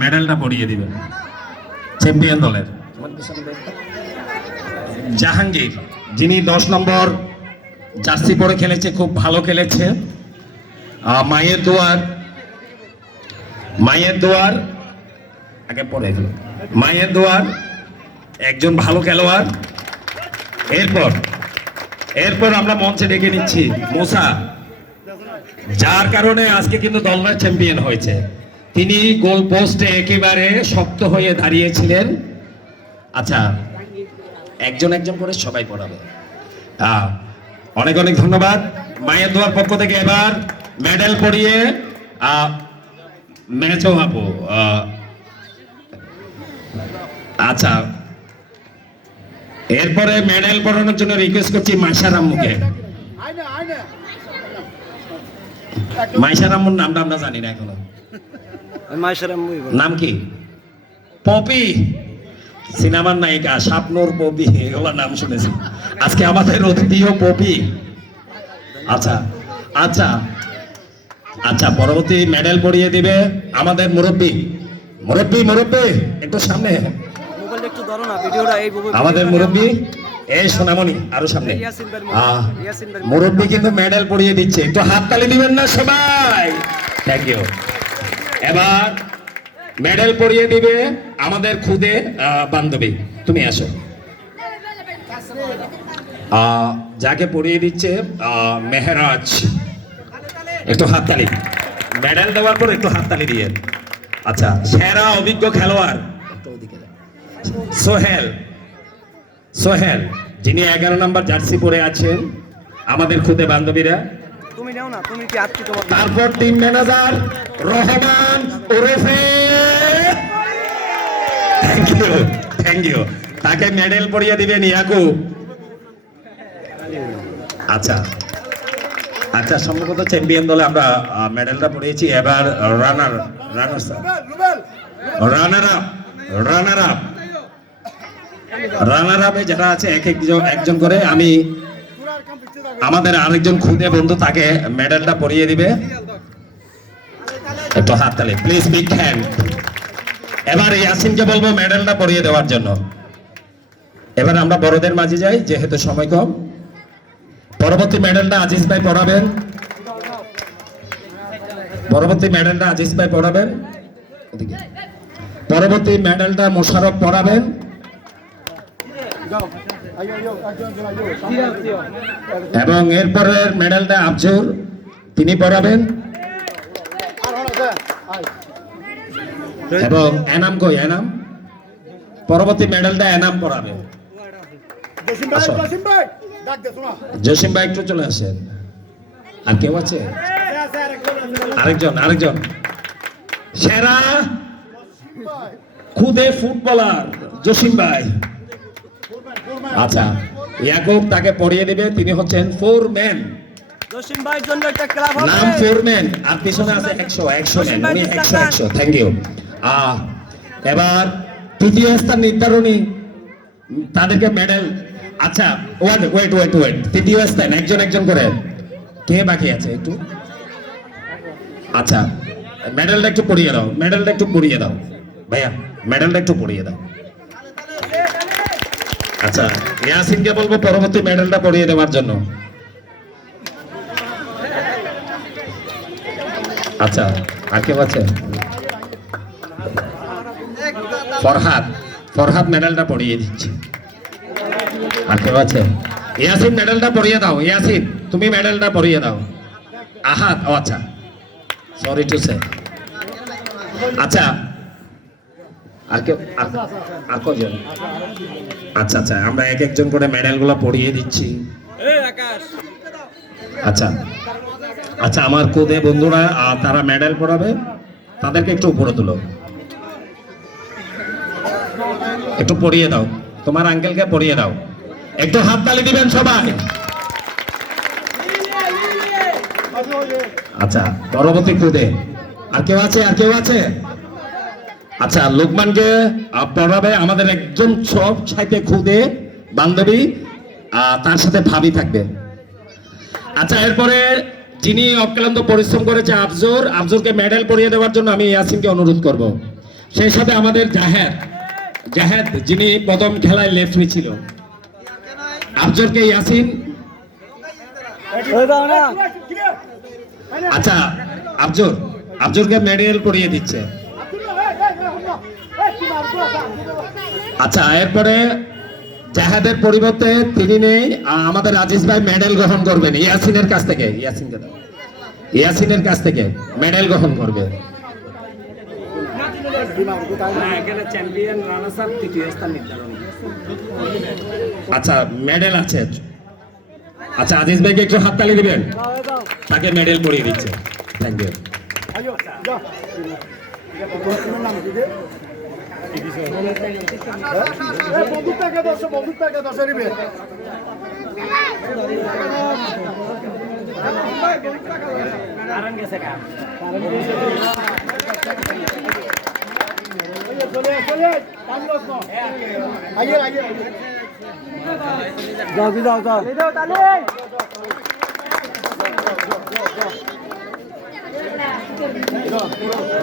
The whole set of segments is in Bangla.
মেডেলটা পরিয়ে দিবেন চ্যাম্পিয়ন দলের জাহাঙ্গীর, যিনি 10 নম্বর জার্সি পরে খেলেছে, খুব ভালো খেলেছে। মায়ের দোয়ার আগে পরে মায়ের দোয়ার একজন ভালো খেলোয়াড়। এরপর আমরা মঞ্চে ডেকে নিচ্ছি মুসা, যার কারণে আজকে কিন্তু দলটা চ্যাম্পিয়ন হয়েছে। তিনি গোল পোস্টে একেবারে শক্ত হয়ে দাঁড়িয়েছিলেন। আচ্ছা, একজন করে সবাই পড়াবে। অনেক অনেক ধন্যবাদ। মায়ের দোয়ার পক্ষ থেকে এবার মেডেল পরিয়ে ম্যাচও আপু। আচ্ছা, এরপরে মেডেল পড়ানোর জন্য রিকোয়েস্ট করছি মাইশা রাম্মুকে। মাইশা রাম্মুর নামটা আমরা জানি না এখনো। নাম কি? পপি, সিনেমার নায়িকা স্বপ্নর পপি, এগুলো নাম শুনেছি। আজকে আমাদের অতিথিও পপি। আচ্ছা আচ্ছা আচ্ছা, পরবর্তী মেডেল পরিয়ে দিবে আমাদের মুরব্বী একটু সামনে, আমাদের মুরব্বী এই সোনামণি আরো সামনে। মুরব্বী কিন্তু মেডেল পরিয়ে দিচ্ছে, একটু হাততালি দিবেন না সবাই? Thank you. এবার মেডেল পরিয়ে দিবে আমাদের খুদে বান্ধবী, তুমি আসো। যাকে পরিয়ে দিচ্ছে মেহরাজ, একটু হাততালি। মেডেল দেওয়ার পর একটু হাততালি দিয়ে। আচ্ছা, সেরা অভিজ্ঞ খেলোয়াড় সোহেল, যিনি 11 নম্বর জার্সি পরে আছেন, আমাদের খুদে বান্ধবীরা। তারপর টিম ম্যানেজার রহমান ওরফে, থ্যাংক ইউ, তাকে মেডেল পরিয়ে দিবেন ইয়াকুব। আচ্ছা আচ্ছা, সম্ভবত চ্যাম্পিয়ন দলে আমরা মেডেলটা পরিয়েছি। এবার রানার আপে যারা আছে একজন করে, আমি আমাদের আরেকজন খুদে বন্ধু তাকে মেডেলটা পরিয়ে দিবে। একটু হাততালি প্লিজ, বিগ হ্যান্ড। এবার ইয়াসিনকে বলবো মেডেলটা পরিয়ে দেওয়ার জন্য। এবার আমরা বড়দের মাঝে যাই, যেহেতু সময় কম। পরবর্তী মেডেলটা আজিজ ভাই পড়াবেন। পরবর্তী মেডেলটা মোশারফ পড়াবেন। এবং এরপরের মেডেলটা আফজুর, তিনি পড়াবেন। এবং এনাম পরবর্তী মেডেলটা এনাম পড়াবে। জসিম ভাই একটু চলে আসেন। আর কেউ আছে? আরেকজন সেরা খুদে ফুটবলার জসিম ভাই। আচ্ছা, ইয়াকুব তাকে পড়িয়ে দিবে, তিনি হচ্ছেন ফোরম্যান। জসিম ভাইয়ের জন্য একটা ক্লাব হবে, নাম ফোরম্যান, আর পিছনে আছে 100 ম্যান, উনি 100। Thank you. এবার তৃতীয় স্থান নির্ধারণী, তাদেরকে মেডেল। আচ্ছা, ওয়েট, তৃতীয় স্থান একজন করে, কে বাকি আছে একটু? আচ্ছা, মেডেলটা একটু পরিয়ে দাও ভাইয়া, মেডেলটা একটু পরিয়ে দাও। আচ্ছা, ইয়াসিনকে বলবো পরবর্তী মেডেলটা পরিয়ে দেওয়ার জন্য। আচ্ছা, আর কেউ আছে? ফরহাদ মেডেলটা পরিয়ে দিচ্ছে। আর কেউ আছে? ইয়াসিন মেডেলটা পরিয়ে দাও। ইয়াসিন, তুমি মেডেলটা পরিয়ে দাও। আহাদ, আচ্ছা, সরি টু সে। আচ্ছা, আর কেউ? আর কজন? আচ্ছা, আমরা একজন করে মেডেলগুলো পরিয়ে দিচ্ছি। আচ্ছা, আমার কোদে বন্ধুরা তারা মেডেল পড়াবে, তাদেরকে একটু উপরে তুলো, একটু পরিয়ে দাও। তোমার আঙ্কেলকে পরিয়ে দাও, একটু হাততালি দিবেন সবাই। আচ্ছা, পরবর্তী খুদে আর কেউ আছে? আচ্ছা, লোকমানকে পড়াবে আমাদের একজন সব সাইতে খুদে বান্ধবী, তার সাথে ভাবি থাকবে। আচ্ছা, এরপরে যিনি অক্লান্ত পরিশ্রম করেছে আফজুরকে মেডেল পরিয়ে দেওয়ার জন্য আমি ইয়াসিনকে অনুরোধ করব। সেই সাথে আমাদের জাহেদ যিনি প্রথম খেলায় লেফট ছিল, আফজলকে ইয়াসিন। আচ্ছা, আফজলকে মেডেল পরিয়ে দিচ্ছে। আচ্ছা, এরপরে জাহেদের পরিবর্তে তিনি নেই, আমাদের আজিজ ভাই মেডেল গ্রহণ করবেন ইয়াসিনের কাছ থেকে। ইয়াসিনের কাছ থেকে মেডেল গ্রহণ করবে। আচ্ছা, মেডেল আছে। আচ্ছা, আজিজ ভাইকে একটু হাততালি দিবেন, তাকে মেডেল পরিয়ে দিচ্ছে। Thank you.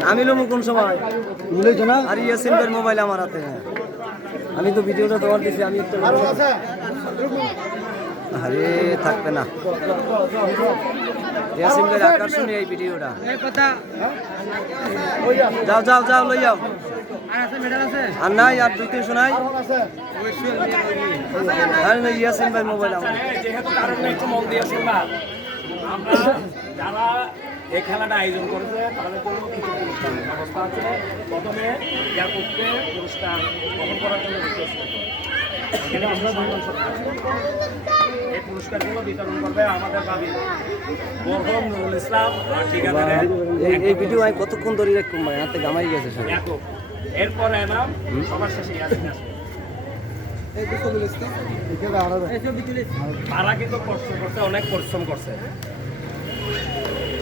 আমি লোক কোন সময় ভুলেছো না? আর ইয়াসিন ভাইয়ের মোবাইল আমার হাতে। আমি তো ভিডিওটা তোমার দিছি, আমি একটু আরে থাকবে না। ইয়াসিন ভাইয়ের আকর্ষণে এই ভিডিওটা। যাও যাও যাও লই যাও। আর নাই, আর 2-300 নাই। আর না, ইয়াসিন ভাই মোবাইল আমার। যেহেতু কারণে একটু মন দিয়ে শুনবা, আমরা যারা এই খেলাটা আয়োজন করেছে তাদের জন্য কিছু পুরস্কারের ব্যবস্থা আছে। প্রথমে ইয়াকুবকে পুরস্কার গ্রহণ করার জন্য রিকোয়েস্ট করব। এখানে আমরা এই পুরস্কারগুলো বিতরণ করবে আমাদের ভাবি মরহুম নুরুল ইসলাম আর ঠিকাদারের এই ভিডিও আমি কতক্ষণ ধরে রাখুম ভাই, হাতে গামাই গেছে সব। ইয়াকুব। এরপরে এনাম সবার শেষে ইয়াসিন আসবে। তারা কিন্তু কষ্ট করছে, অনেক পরিশ্রম করছে।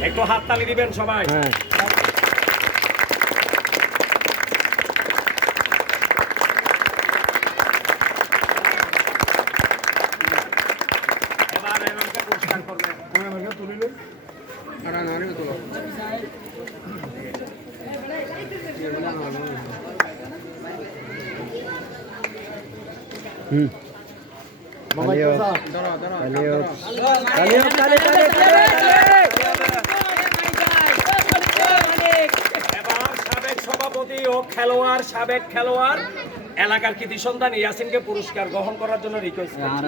একটু হাততালি দিবেন সবাই। এবার এনামকে পুরস্কার করবে। সাবেক সভাপতি ও সাবেক খেলোয়াড় এলাকার কৃতি সন্তান ইয়াসিনকে পুরস্কার গ্রহণ করার জন্য রিকোয়েস্ট করছি।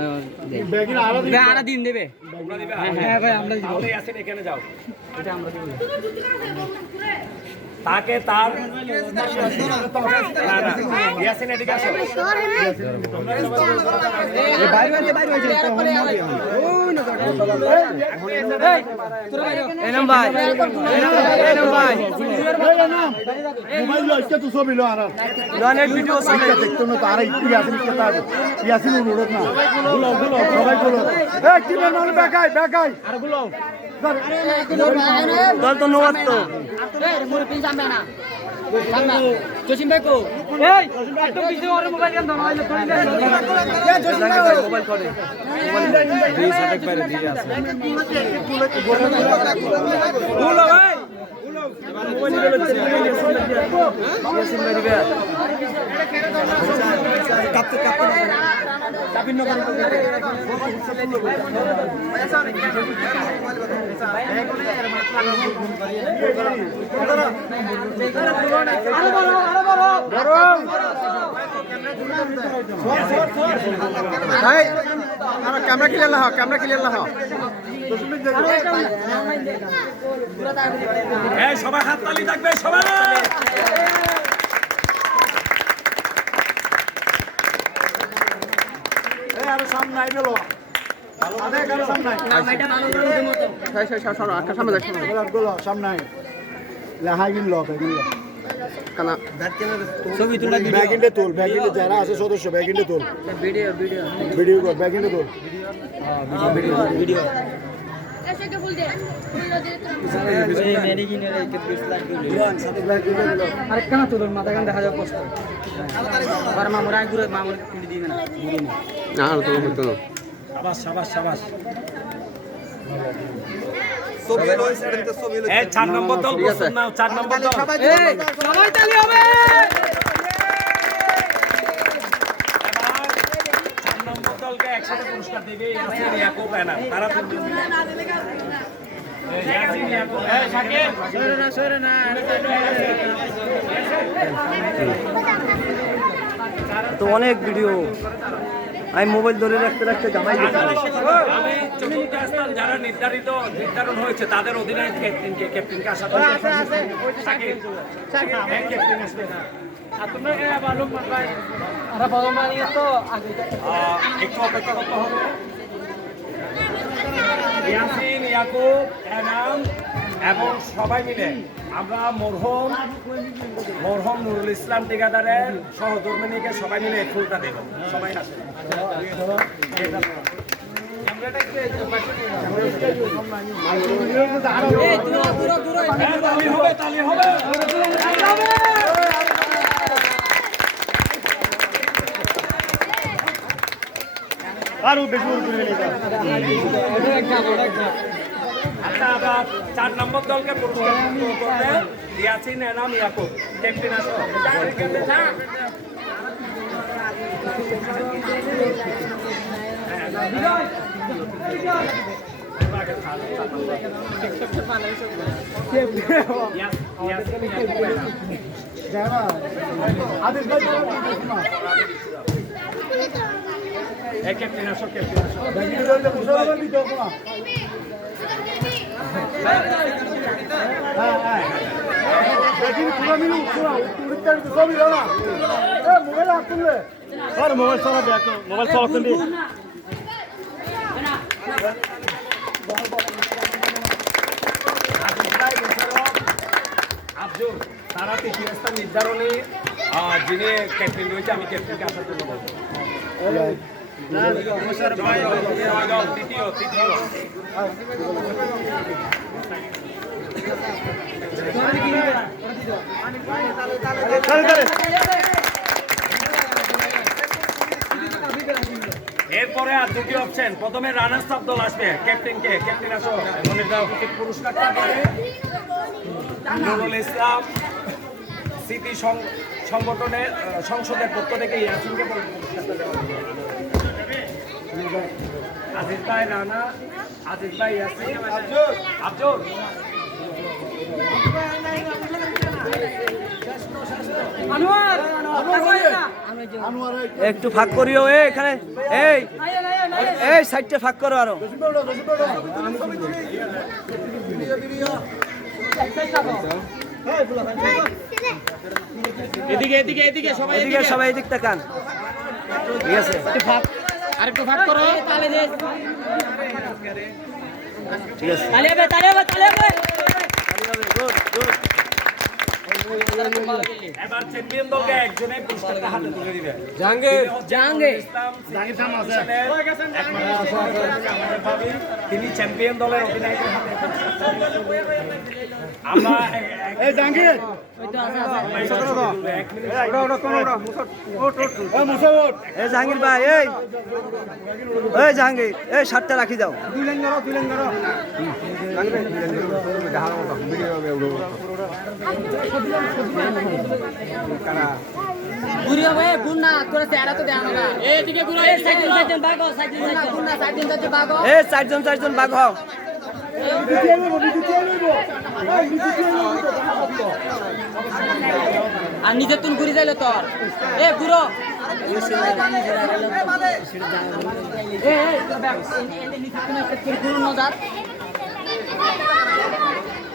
ইয়াসিন এখানে যাও, তাকে তার ইয়াসিন এদিকে আসো। জসিম ভাই কো এই একদম পিছে ওর মোবাইল কেন দাও নাইলে তুই দে মোবাইল করে এই সাথে বাইরে দিয়ে আছে বলো ভাই মোবাইল নিয়ে চলে ইয়াসিন ভাই দিবে কাপতে চাবিন নগর कैमरा क्लियर लगा সবাই হাততালি থাকবে সবাই। सामने आई बेलो आधे कर सामने सामने देख गोलो सामने ले हाई गिन लो কানা ছবি তোলা ব্যাগিন্ডে তোল ব্যাগিন্ডে যারা আছে সদস্য ব্যাগিন্ডে তোল ভিডিও কর ব্যাগিন্ডে তোল ভিডিও ऐसे के बोल दे মেরি কিনে রেখে 20 লাখ দিল আরে কেন তোর মাথা গান দেখা যাও কষ্ট আর মামুরা ঘুরে মামুর তুলি দিবে না না তো হতো না শাবাশ শাবাশ শাবাশ। ছবি লই সেটা ছবি লই এই 4 নম্বর দল, 4 নম্বর দল সবাই তালি হবে। সাইডে ইয়াসিন ইয়াকুব এনাম তারা তিনজন মিলে ইয়াসিন ইয়াকুব শাকিব সরে না তো অনেক ভিডিও আমি মোবাইল ধরে রাখতে রাখতে জামাই গেছি। আমি চতুর্থ স্থান যারা নির্ধারণ হয়েছে তাদের অধিনায়ক ক্যাপ্টেনকে আশা করি শাকিব ক্যাপ্টেন আসবে একটু অপেক্ষা করতে হবে ইয়াসিন ইয়াকুব এনাম এবং সবাই মিলে আমরা মরহম নুরুল ইসলাম ঠিকাদারের সহধর্মিনীকে সবাই মিলে এই ফুলটা দেব সবাই আসে তালি হবে আরো বেশি করে আচ্ছা আবার 4 নম্বর দলকে পুরস্কার করতে ইয়াসিন এনাম ইয়াকুব ক্যাপ্টেন আসো আদেশ ভাই ক্যাপ্টেন আসো ক্যাপ্টেন আসো মুসলমান দিতে হবে না দেখি পুরো মিলু পুরো উড়িষ্যার সব মিলো না এ মোবাইল হাত তুললে আর মোবাইল চালা দেখো মোবাইল চালা তুললি আফজল তারা তৃতীয় স্থান নির্ধারণে যিনি ক্যাপ্টেন রয়েছে আমি ক্যাপ্টেনকে আসার জন্য বলবো তৃতীয় এরপরে আর দুটি অপশন প্রথমে রানার্স আপ দল আসবে ক্যাপ্টেন আসো মনে পুরস্কারটা পাবে নুরুল ইসলাম স্মৃতি সংগঠনের সংসদের পক্ষ থেকে ইয়াসিনকে পুরস্কারটা দেওয়া হবে আজিজ ভাই রানা আজিজ ভাই ইয়াসিন আফজল একটু ফাঁক করিও এখানে এই এই সাইডটা ফাঁক করো আরো এদিকে সবাই এদিকে সবাই এদিক তাকান ঠিক আছে আরেকটু ভাগ করো তালে দে ঠিক আছে তালে হবে গুড গুড এবার চ্যাম্পিয়ন দলকে একজনে পুরস্কারটা হাতে তুলে দিবে জাহাঙ্গীর তিনি চ্যাম্পিয়ন দলের অধিনায়কের হাতে আমরা এই জাহাঙ্গীর এই জাহাঙ্গীর ভাই এই এই জাহাঙ্গীর এই শার্টটা রাখি দাও বুড়ি হবে বুন্না করেছে এরা তো দেয় না এইদিকে বুড়ি সাইকেল ভাগো বুন্না সাইকেল যাচ্ছে ভাগো এই চারজন ভাগ হও আর নিজে তুন ঘুরে যাইলো তোর এ বুড়ো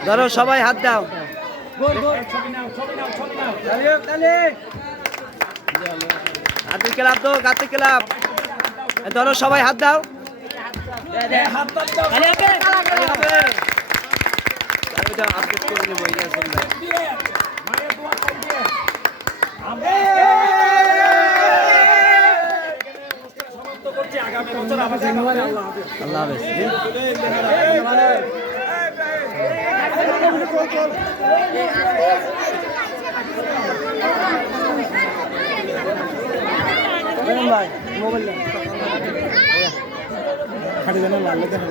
ধরো সবাই হাত দাও হাতি ক্লাব তো গাতি ক্লাব ধরো সবাই হাত দাও আপডেট করে নেবো আগামী বছর আবার দেখা হবে। আল্লাহ হাফেজ ভাই মোবাইল খাড়ি জানা লাগলে দেখা